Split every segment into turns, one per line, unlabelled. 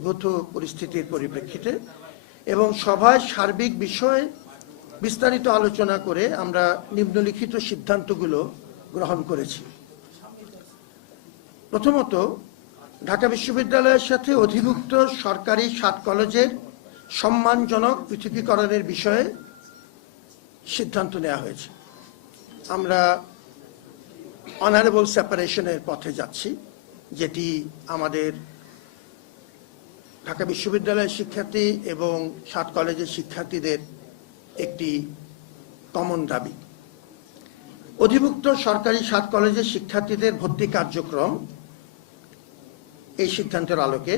উদ্ভূত পরিস্থিতির পরিপ্রেক্ষিতে এবং সভায় সার্বিক বিষয়ে বিস্তারিত আলোচনা করে আমরা নিম্নলিখিত সিদ্ধান্তগুলো গ্রহণ করেছি। প্রথমত, ঢাকা বিশ্ববিদ্যালয়ের সাথে অধিভুক্ত সরকারি সাত কলেজের সম্মানজনক পৃথিবীকরণের বিষয়ে সিদ্ধান্ত নেওয়া হয়েছে। আমরা অনারেবল সেপারেশনের পথে যাচ্ছি, যেটি আমাদের ঢাকা বিশ্ববিদ্যালয়ের শিক্ষার্থী এবং সাত কলেজের শিক্ষার্থীদের একটি কমন দাবি। অধিভুক্ত সরকারি সাত কলেজের শিক্ষার্থীদের ভর্তি কার্যক্রম এই সিদ্ধান্তের আলোকে।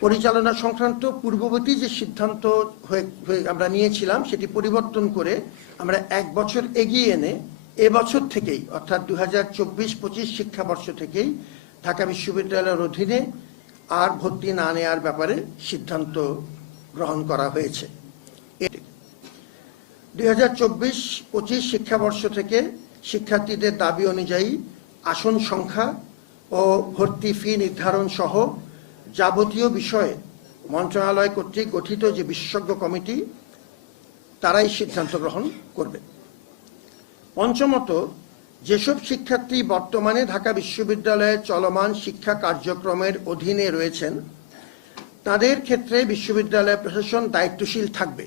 পরিচালনা সংক্রান্ত পূর্ববর্তী যে সিদ্ধান্ত হয়ে আমরা নিয়েছিলাম, সেটি পরিবর্তন করে আমরা এক বছর এগিয়ে এনে এবছর থেকেই, অর্থাৎ দু হাজার চব্বিশ পঁচিশ শিক্ষাবর্ষ থেকেই ঢাকা বিশ্ববিদ্যালয়ের অধীনে আর ভর্তি না নেওয়ার ব্যাপারে সিদ্ধান্ত গ্রহণ করা হয়েছে। দুই হাজার চব্বিশ পঁচিশ শিক্ষাবর্ষ থেকে শিক্ষার্থীদের দাবি অনুযায়ী আসন সংখ্যা ও ভর্তি ফি নির্ধারণ সহ যাবতীয় বিষয়ে মন্ত্রণালয় কর্তৃক গঠিত যে বিশেষজ্ঞ কমিটি, তারাই সিদ্ধান্ত গ্রহণ করবে। পঞ্চমত যেসব শিক্ষার্থী বর্তমানে ঢাকা বিশ্ববিদ্যালয়ের চলমান শিক্ষা কার্যক্রমের অধীনে রয়েছেন, তাদের ক্ষেত্রে বিশ্ববিদ্যালয় প্রশাসন দায়িত্বশীল থাকবে,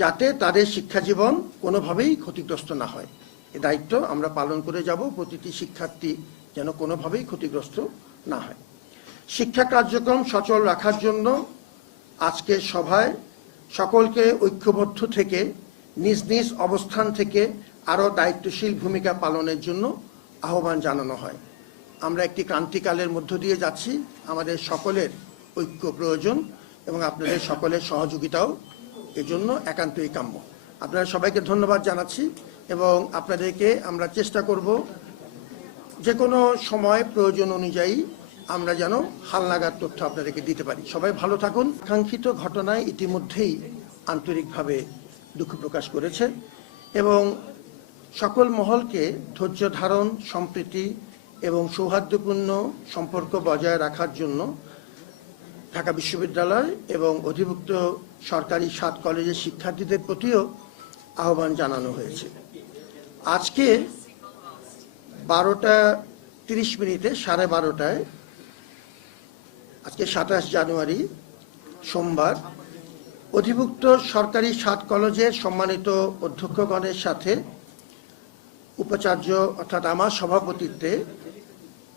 যাতে তাদের শিক্ষা জীবন কোনোভাবেই ক্ষতিগ্রস্ত না হয়। এ দায়িত্ব আমরা পালন করে যাব, প্রতিটি শিক্ষার্থী যেন কোনোভাবেই ক্ষতিগ্রস্ত না হয়। শিক্ষা কার্যক্রম সচল রাখার জন্য আজকের সভায় সকলকে ঐক্যবদ্ধ থেকে, নিজ নিজ অবস্থান থেকে আরও দায়িত্বশীল ভূমিকা পালনের জন্য আহ্বান জানানো হয়। আমরা একটি ক্রান্তিকালের মধ্য দিয়ে যাচ্ছি। আমাদের সকলের ঐক্য প্রয়োজন এবং আপনাদের সকলের সহযোগিতাও এজন্য একান্তই কাম্য। আপনারা সবাইকে ধন্যবাদ জানাচ্ছি এবং আপনাদেরকে আমরা চেষ্টা করব যে কোনো সময় প্রয়োজন অনুযায়ী আমরা যেন হালনাগাদ তথ্য আপনাদেরকে দিতে পারি। সবাই ভালো থাকুন। আকাঙ্ক্ষিত ঘটনায় ইতিমধ্যেই আন্তরিকভাবে দুঃখ প্রকাশ করেছে এবং সকল মহলকে ধৈর্য ধারণ, সম্প্রীতি এবং সৌহার্দ্যপূর্ণ সম্পর্ক বজায় রাখার জন্য ঢাকা বিশ্ববিদ্যালয় এবং অধিভুক্ত সরকারি সাত কলেজের শিক্ষার্থীদের প্রতিও আহ্বান জানানো হয়েছে। আজকে বারোটা তিরিশ মিনিটে সাড়ে বারোটায়, আজকে সাতাশ জানুয়ারি, সোমবার, অধিভুক্ত সরকারি সাত কলেজের সম্মানিত অধ্যক্ষগণের সাথে উপাচার্য অর্থাৎ আমার সভাপতিত্বে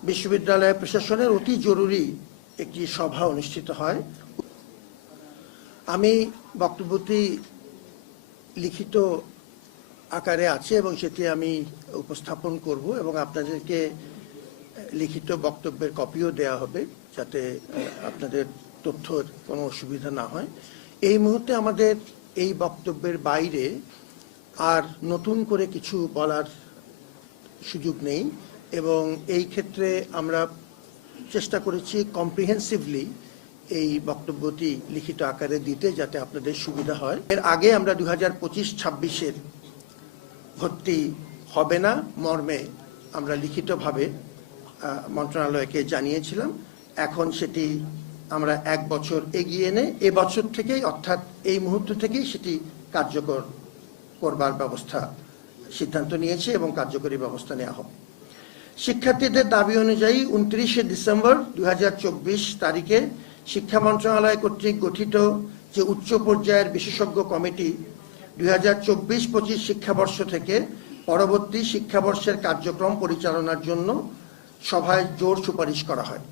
বিশ্ববিদ্যালয় প্রশাসনের অতি জরুরি একটি সভা অনুষ্ঠিত হয়। আমি বক্তব্যটি লিখিত আকারে আছে এবং সেটি আমি উপস্থাপন করব এবং আপনাদেরকে লিখিত বক্তব্যের কপিও দেয়া হবে যাতে আপনাদের তথ্যর কোনো অসুবিধা না হয়। এই মুহূর্তে আমাদের এই বক্তব্যের বাইরে আর নতুন করে কিছু বলার সুযোগ নেই এবং এই ক্ষেত্রে আমরা চেষ্টা করেছি কম্প্রিহেন্সিভলি এই বক্তব্যটি লিখিত আকারে দিতে যাতে আপনাদের সুবিধা হয়। এর আগে আমরা দু হাজার পঁচিশ ছাব্বিশের ভর্তি হবে না, মর্মে আমরা লিখিতভাবে মন্ত্রণালয়কে জানিয়েছিলাম। এখন সেটি আমরা এক বছর এগিয়ে এনে এবছর থেকেই অর্থাৎ এই মুহূর্ত থেকেই সেটি কার্যকর করবার ব্যবস্থা সিদ্ধান্ত নিয়েছে এবং কার্যকরী ব্যবস্থা নেওয়া হবে। শিক্ষার্থীদের দাবি অনুযায়ী উনত্রিশে ডিসেম্বর দুই হাজার চব্বিশ তারিখে শিক্ষা মন্ত্রণালয় কর্তৃক গঠিত যে উচ্চ পর্যায়ের বিশেষজ্ঞ কমিটি দুই হাজার চব্বিশ পঁচিশ শিক্ষাবর্ষ থেকে পরবর্তী শিক্ষাবর্ষের কার্যক্রম পরিচালনার জন্য সভায় জোর সুপারিশ করা হয়।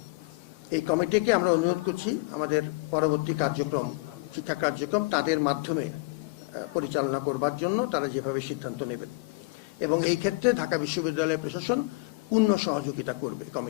এই কমিটিকে আমরা অনুরোধ করছি আমাদের পরবর্তী কার্যক্রম, শিক্ষা কার্যক্রম তাদের মাধ্যমে পরিচালনা করবার জন্য তারা যেভাবে সিদ্ধান্ত নেবেন। এবং এই ক্ষেত্রে ঢাকা বিশ্ববিদ্যালয় প্রশাসন পূর্ণ সহযোগিতা করবে কমিটি